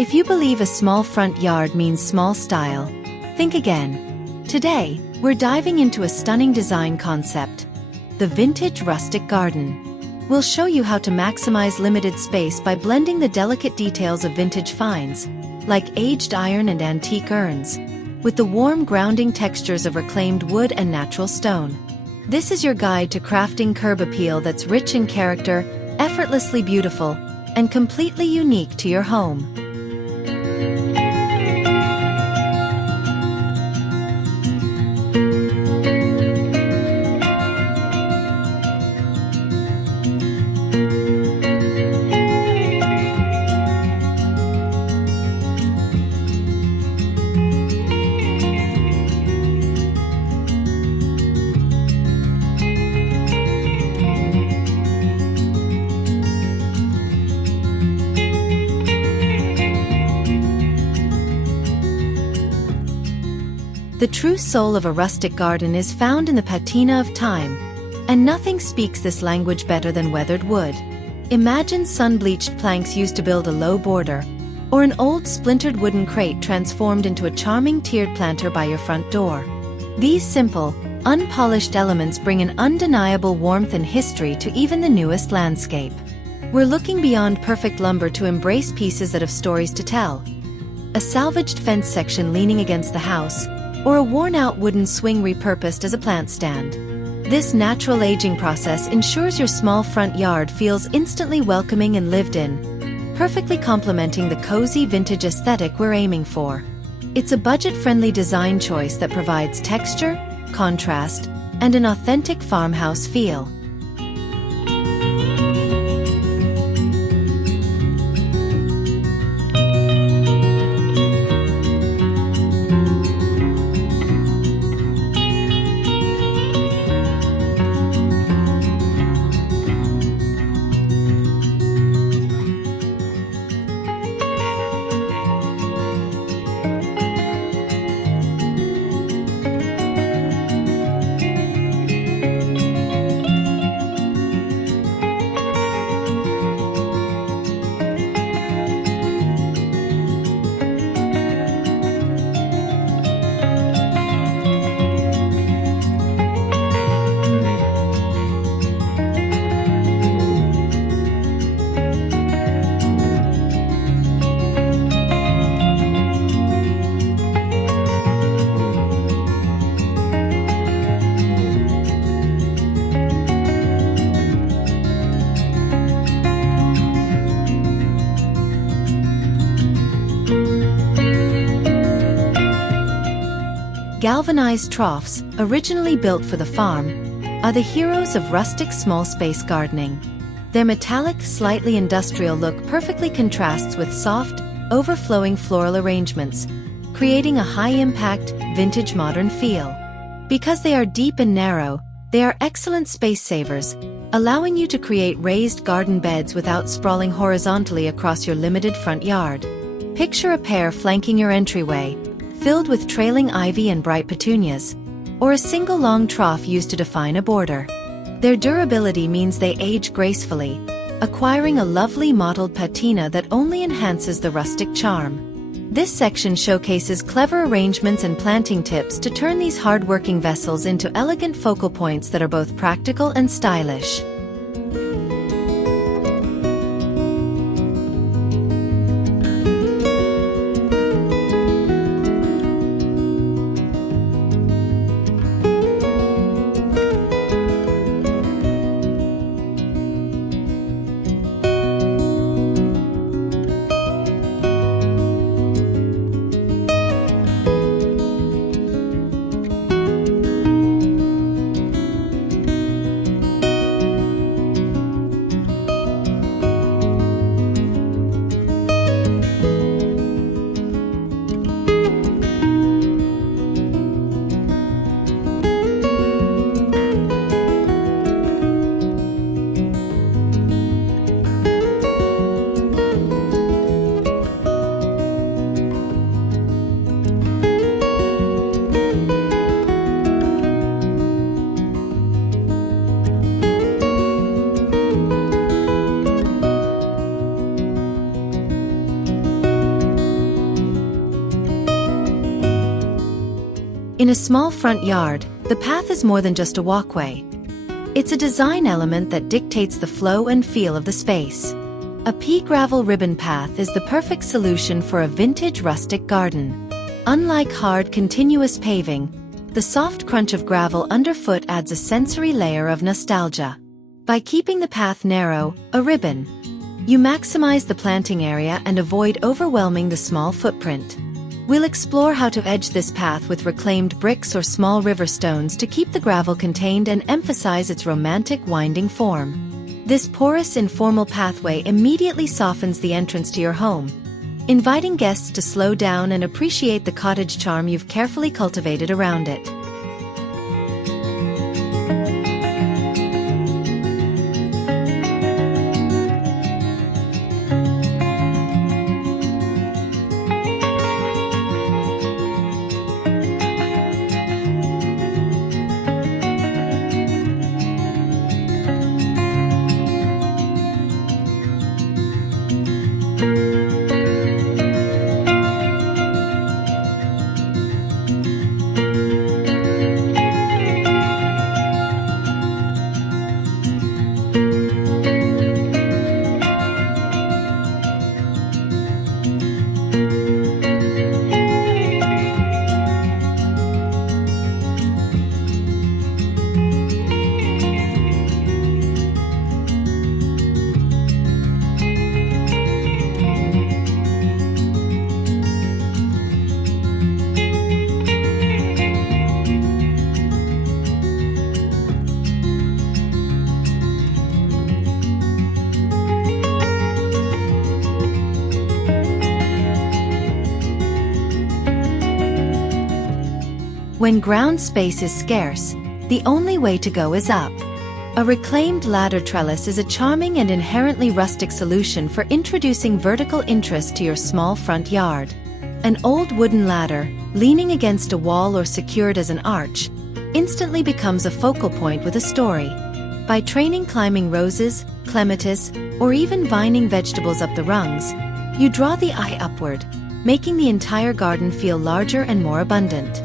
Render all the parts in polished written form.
If you believe a small front yard means small style, think again. Today, we're diving into a stunning design concept, the Vintage Rustic Garden. We'll show you how to maximize limited space by blending the delicate details of vintage finds, like aged iron and antique urns, with the warm grounding textures of reclaimed wood and natural stone. This is your guide to crafting curb appeal that's rich in character, effortlessly beautiful, and completely unique to your home. The true soul of a rustic garden is found in the patina of time, and nothing speaks this language better than weathered wood. Imagine sun-bleached planks used to build a low border, or an old splintered wooden crate transformed into a charming tiered planter by your front door. These simple, unpolished elements bring an undeniable warmth and history to even the newest landscape. We're looking beyond perfect lumber to embrace pieces that have stories to tell. A salvaged fence section leaning against the house, or a worn-out wooden swing repurposed as a plant stand. This natural aging process ensures your small front yard feels instantly welcoming and lived in, perfectly complementing the cozy vintage aesthetic we're aiming for. It's a budget-friendly design choice that provides texture, contrast, and an authentic farmhouse feel. Galvanized troughs, originally built for the farm, are the heroes of rustic small space gardening. Their metallic, slightly industrial look perfectly contrasts with soft, overflowing floral arrangements, creating a high-impact, vintage modern feel. Because they are deep and narrow, they are excellent space savers, allowing you to create raised garden beds without sprawling horizontally across your limited front yard. Picture a pair flanking your entryway, filled with trailing ivy and bright petunias, or a single long trough used to define a border. Their durability means they age gracefully, acquiring a lovely mottled patina that only enhances the rustic charm. This section showcases clever arrangements and planting tips to turn these hard-working vessels into elegant focal points that are both practical and stylish. In a small front yard, the path is more than just a walkway. It's a design element that dictates the flow and feel of the space. A Pea-Gravel ribbon path is the perfect solution for a vintage rustic garden. Unlike hard, continuous paving, the soft crunch of gravel underfoot adds a sensory layer of nostalgia. By keeping the path narrow, a ribbon, you maximize the planting area and avoid overwhelming the small footprint. We'll explore how to edge this path with reclaimed bricks or small river stones to keep the gravel contained and emphasize its romantic winding form. This porous, informal pathway immediately softens the entrance to your home, inviting guests to slow down and appreciate the cottage charm you've carefully cultivated around it. When ground space is scarce, the only way to go is up. A reclaimed ladder trellis is a charming and inherently rustic solution for introducing vertical interest to your small front yard. An old wooden ladder, leaning against a wall or secured as an arch, instantly becomes a focal point with a story. By training climbing roses, clematis, or even vining vegetables up the rungs, you draw the eye upward, making the entire garden feel larger and more abundant.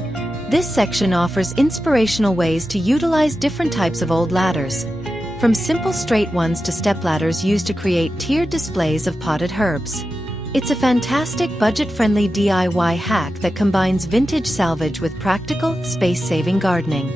This section offers inspirational ways to utilize different types of old ladders, from simple straight ones to stepladders used to create tiered displays of potted herbs. It's a fantastic budget-friendly DIY hack that combines vintage salvage with practical, space-saving gardening.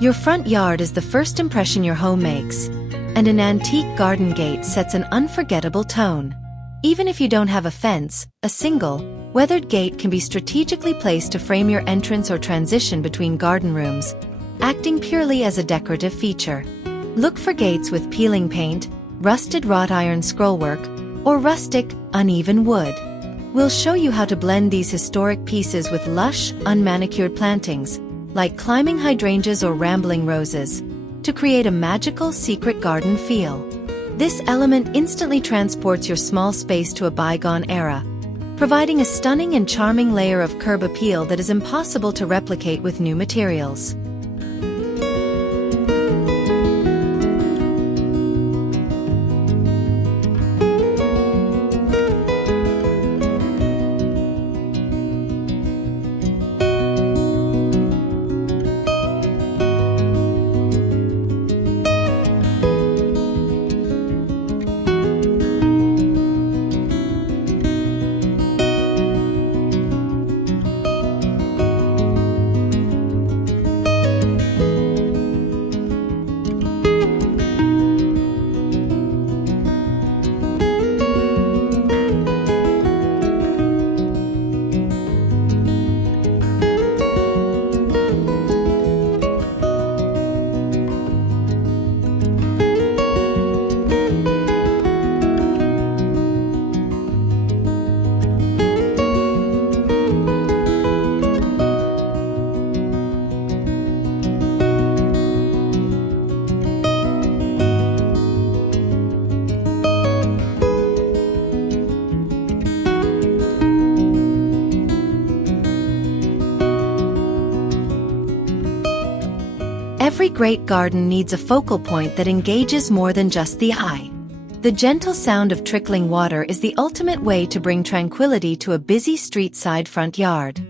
Your front yard is the first impression your home makes, and an antique garden gate sets an unforgettable tone. Even if you don't have a fence, a single, weathered gate can be strategically placed to frame your entrance or transition between garden rooms, acting purely as a decorative feature. Look for gates with peeling paint, rusted wrought-iron scrollwork, or rustic, uneven wood. We'll show you how to blend these historic pieces with lush, unmanicured plantings, like climbing hydrangeas or rambling roses, to create a magical secret garden feel. This element instantly transports your small space to a bygone era, providing a stunning and charming layer of curb appeal that is impossible to replicate with new materials. great garden needs a focal point that engages more than just the eye. The gentle sound of trickling water is the ultimate way to bring tranquility to a busy street-side front yard.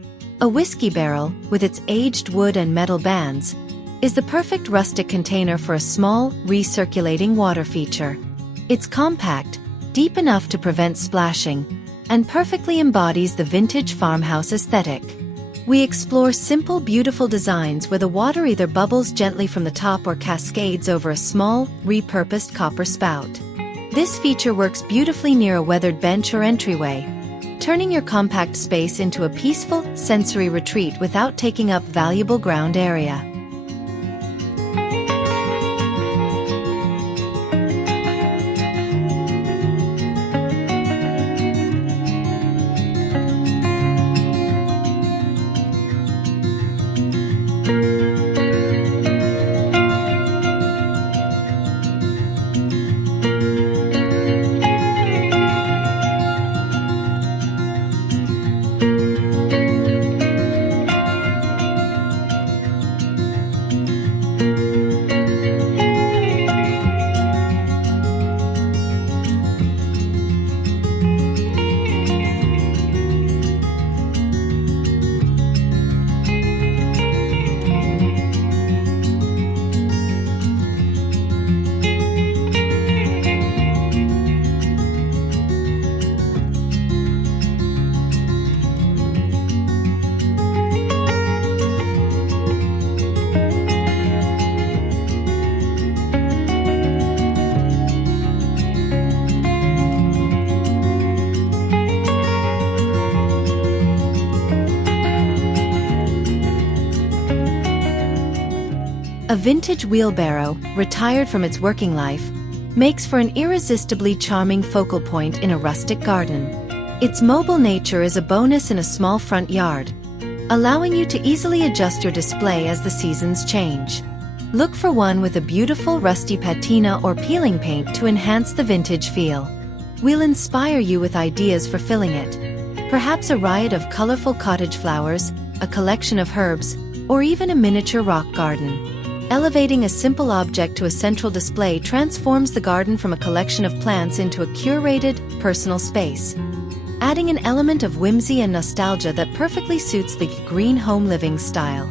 A whiskey barrel, with its aged wood and metal bands, is the perfect rustic container for a small, recirculating water feature. It's compact, deep enough to prevent splashing, and perfectly embodies the vintage farmhouse aesthetic. We explore simple, beautiful designs where the water either bubbles gently from the top or cascades over a small, repurposed copper spout. This feature works beautifully near a weathered bench or entryway, turning your compact space into a peaceful, sensory retreat without taking up valuable ground area. A vintage wheelbarrow, retired from its working life, makes for an irresistibly charming focal point in a rustic garden. Its mobile nature is a bonus in a small front yard, allowing you to easily adjust your display as the seasons change. Look for one with a beautiful rusty patina or peeling paint to enhance the vintage feel. We'll inspire you with ideas for filling it. Perhaps a riot of colorful cottage flowers, a collection of herbs, or even a miniature rock garden. Elevating a simple object to a central display transforms the garden from a collection of plants into a curated, personal space, adding an element of whimsy and nostalgia that perfectly suits the green home living style.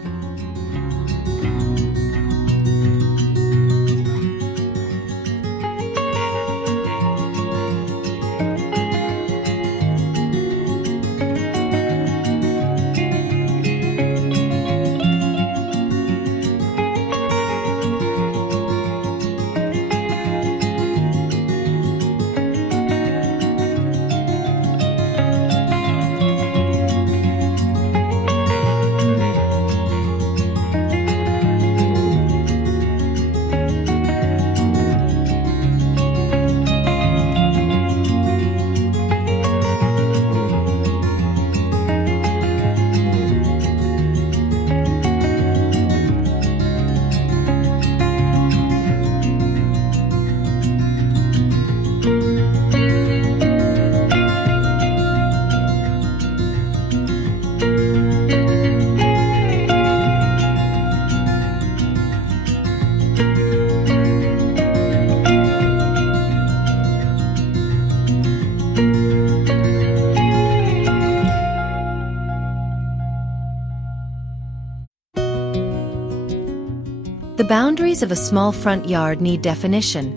The boundaries of a small front yard need definition,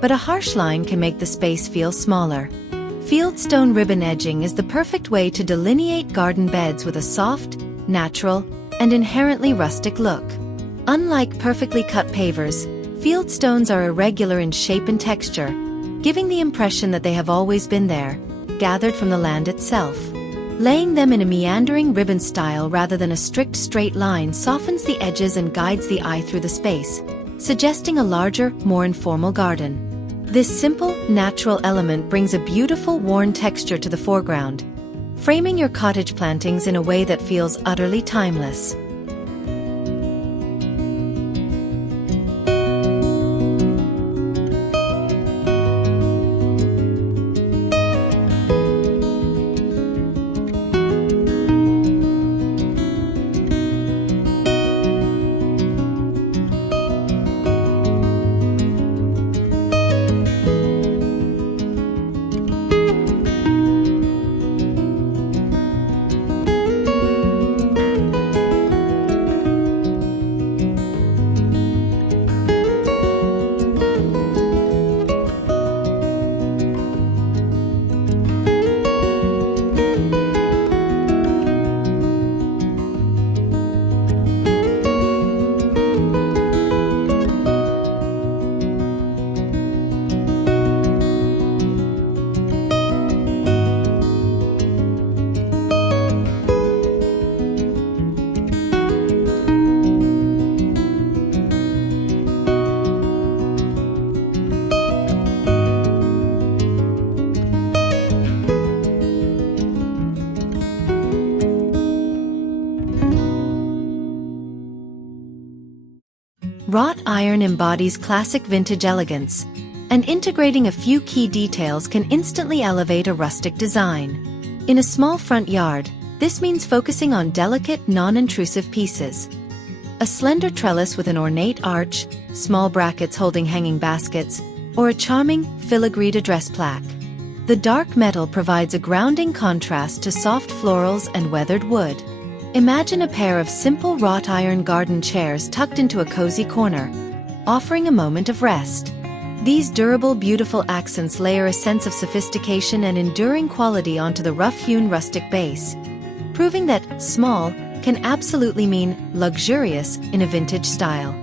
but a harsh line can make the space feel smaller. Fieldstone ribbon edging is the perfect way to delineate garden beds with a soft, natural, and inherently rustic look. Unlike perfectly cut pavers, fieldstones are irregular in shape and texture, giving the impression that they have always been there, gathered from the land itself. Laying them in a meandering ribbon style rather than a strict straight line softens the edges and guides the eye through the space, suggesting a larger, more informal garden. This simple, natural element brings a beautiful, worn texture to the foreground, framing your cottage plantings in a way that feels utterly timeless. Wrought-Iron embodies classic vintage elegance, and integrating a few key details can instantly elevate a rustic design. In a small front yard, this means focusing on delicate, non-intrusive pieces. A slender trellis with an ornate arch, small brackets holding hanging baskets, or a charming, filigreed address plaque. The dark metal provides a grounding contrast to soft florals and weathered wood. Imagine a pair of simple wrought-iron garden chairs tucked into a cozy corner, offering a moment of rest. These durable, beautiful accents layer a sense of sophistication and enduring quality onto the rough-hewn rustic base, proving that small can absolutely mean luxurious in a vintage style.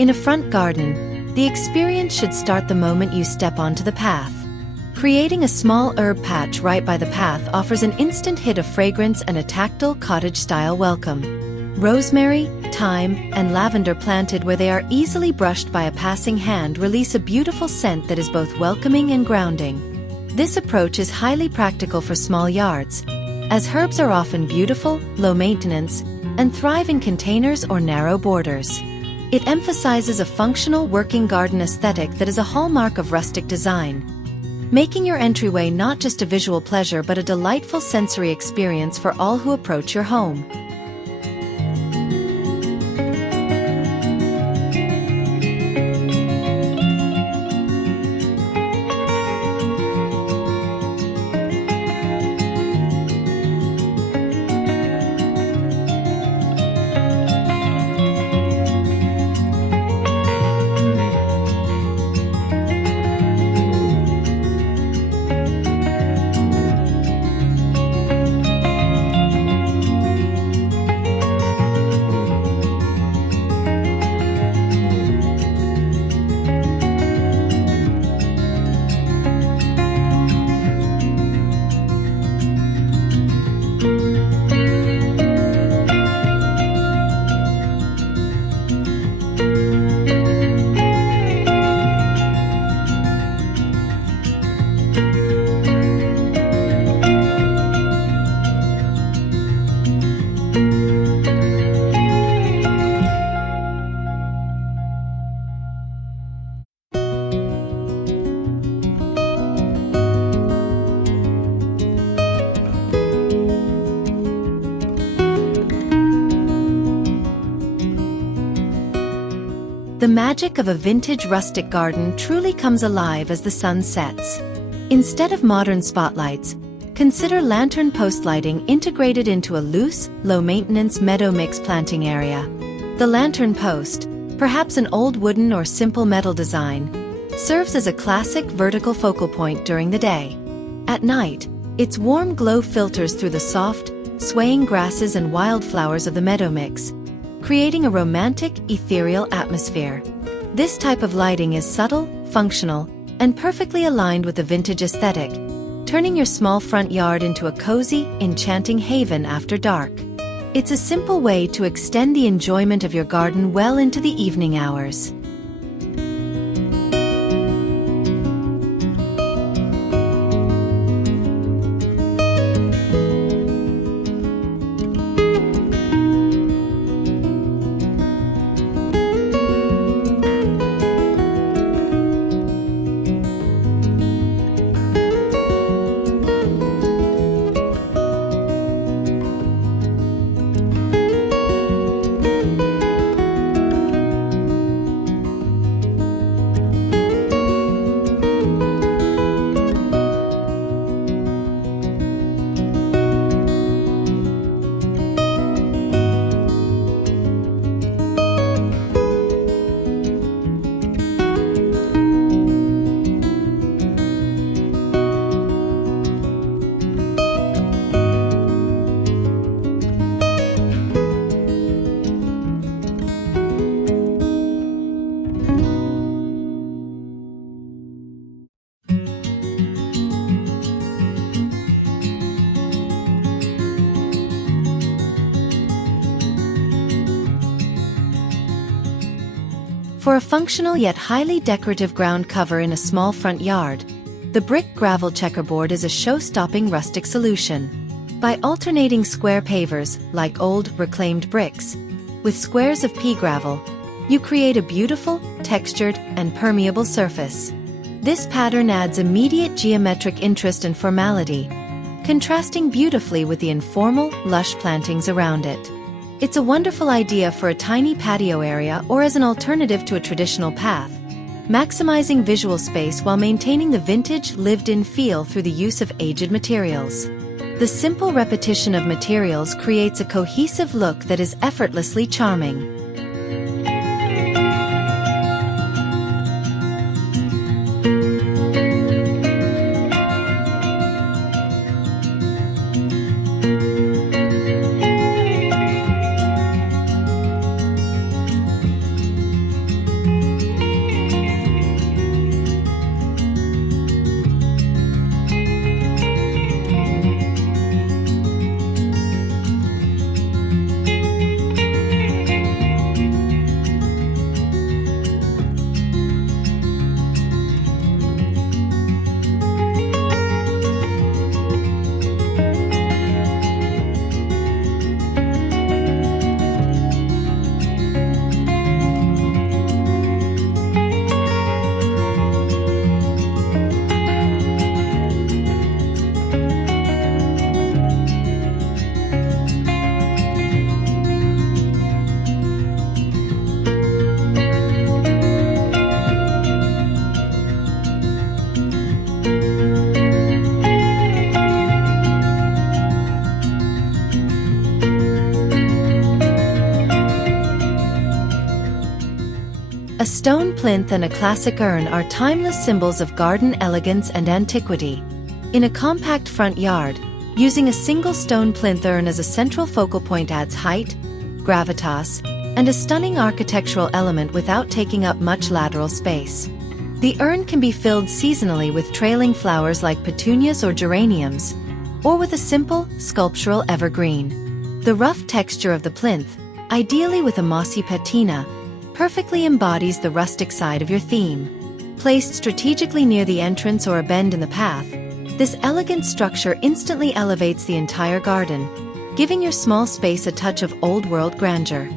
In a front garden, the experience should start the moment you step onto the path. Creating a small herb patch right by the path offers an instant hit of fragrance and a tactile cottage-style welcome. Rosemary, thyme, and lavender planted where they are easily brushed by a passing hand release a beautiful scent that is both welcoming and grounding. This approach is highly practical for small yards, as herbs are often beautiful, low maintenance, and thrive in containers or narrow borders. It emphasizes a functional working garden aesthetic that is a hallmark of rustic design, making your entryway not just a visual pleasure but a delightful sensory experience for all who approach your home. The magic of a vintage rustic garden truly comes alive as the sun sets. Instead of modern spotlights, consider lantern post lighting integrated into a loose, low-maintenance meadow mix planting area. The lantern post, perhaps an old wooden or simple metal design, serves as a classic vertical focal point during the day. At night, its warm glow filters through the soft, swaying grasses and wildflowers of the meadow mix, creating a romantic, ethereal atmosphere. This type of lighting is subtle, functional, and perfectly aligned with the vintage aesthetic, turning your small front yard into a cozy, enchanting haven after dark. It's a simple way to extend the enjoyment of your garden well into the evening hours. For a functional yet highly decorative ground cover in a small front yard, the brick gravel checkerboard is a show-stopping rustic solution. By alternating square pavers, like old, reclaimed bricks, with squares of Pea-Gravel, you create a beautiful, textured, and permeable surface. This pattern adds immediate geometric interest and formality, contrasting beautifully with the informal, lush plantings around it. It's a wonderful idea for a tiny patio area or as an alternative to a traditional path, maximizing visual space while maintaining the vintage, lived-in feel through the use of aged materials. The simple repetition of materials creates a cohesive look that is effortlessly charming. A stone plinth and a classic urn are timeless symbols of garden elegance and antiquity. In a compact front yard, using a single stone plinth urn as a central focal point adds height, gravitas, and a stunning architectural element without taking up much lateral space. The urn can be filled seasonally with trailing flowers like petunias or geraniums, or with a simple, sculptural evergreen. The rough texture of the plinth, ideally with a mossy patina, perfectly embodies the rustic side of your theme. Placed strategically near the entrance or a bend in the path, this elegant structure instantly elevates the entire garden, giving your small space a touch of old-world grandeur.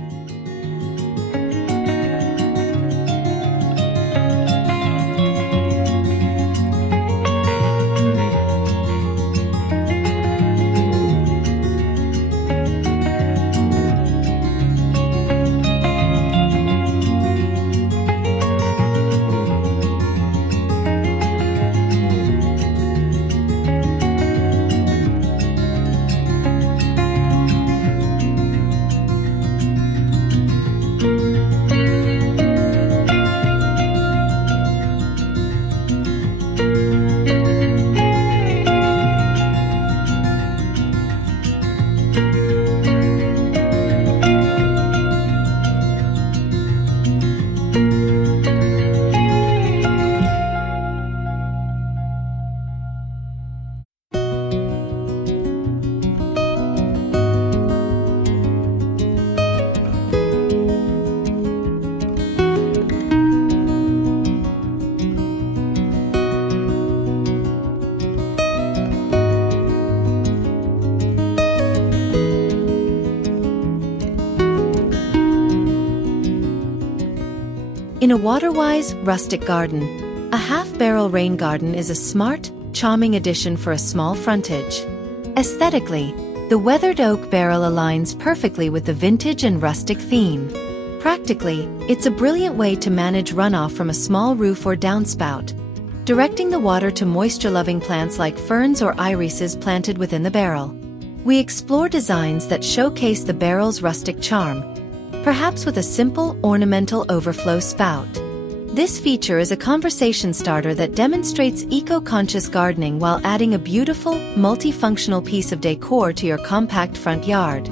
In a water-wise, rustic garden, a half-barrel rain garden is a smart, charming addition for a small frontage. Aesthetically, the weathered oak barrel aligns perfectly with the vintage and rustic theme. Practically, it's a brilliant way to manage runoff from a small roof or downspout, directing the water to moisture-loving plants like ferns or irises planted within the barrel. We explore designs that showcase the barrel's rustic charm, perhaps with a simple, ornamental overflow spout. This feature is a conversation starter that demonstrates eco-conscious gardening while adding a beautiful, multifunctional piece of decor to your compact front yard.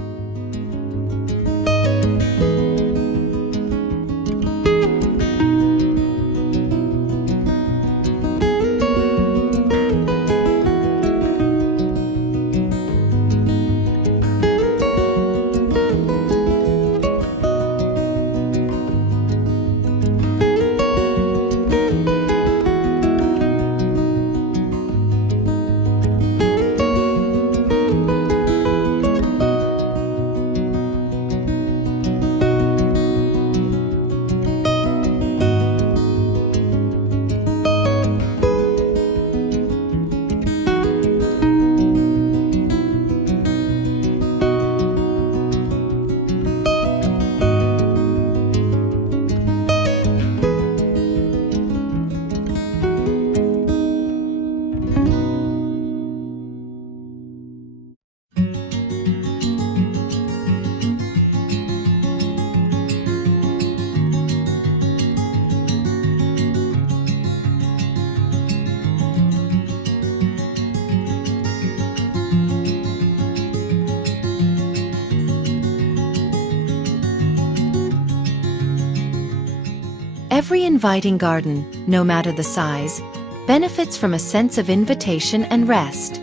Every inviting garden, no matter the size, benefits from a sense of invitation and rest.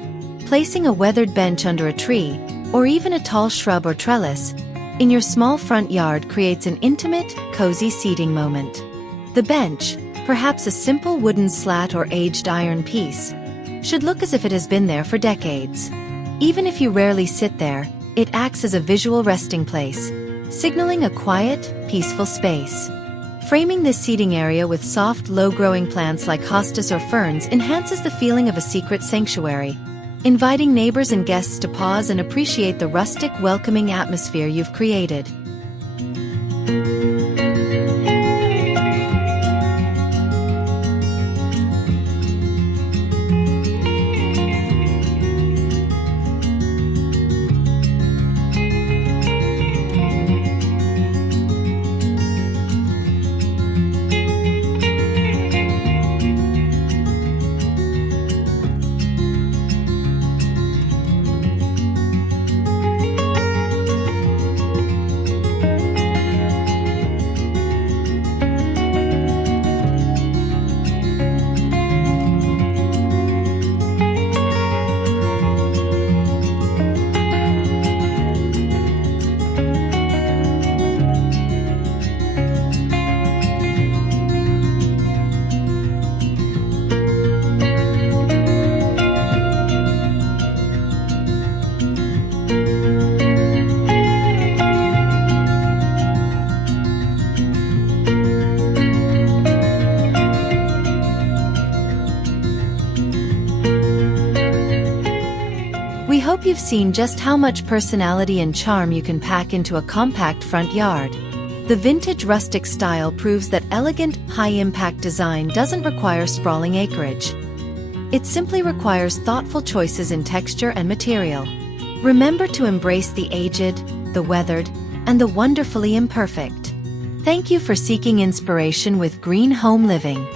Placing a weathered bench under a tree, or even a tall shrub or trellis, in your small front yard creates an intimate, cozy seating moment. The bench, perhaps a simple wooden slat or aged iron piece, should look as if it has been there for decades. Even if you rarely sit there, it acts as a visual resting place, signaling a quiet, peaceful space. Framing this seating area with soft, low-growing plants like hostas or ferns enhances the feeling of a secret sanctuary, inviting neighbors and guests to pause and appreciate the rustic, welcoming atmosphere you've created. We hope you've seen just how much personality and charm you can pack into a compact front yard. The vintage rustic style proves that elegant, high-impact design doesn't require sprawling acreage. It simply requires thoughtful choices in texture and material. Remember to embrace the aged, the weathered, and the wonderfully imperfect. Thank you for seeking inspiration with green home living.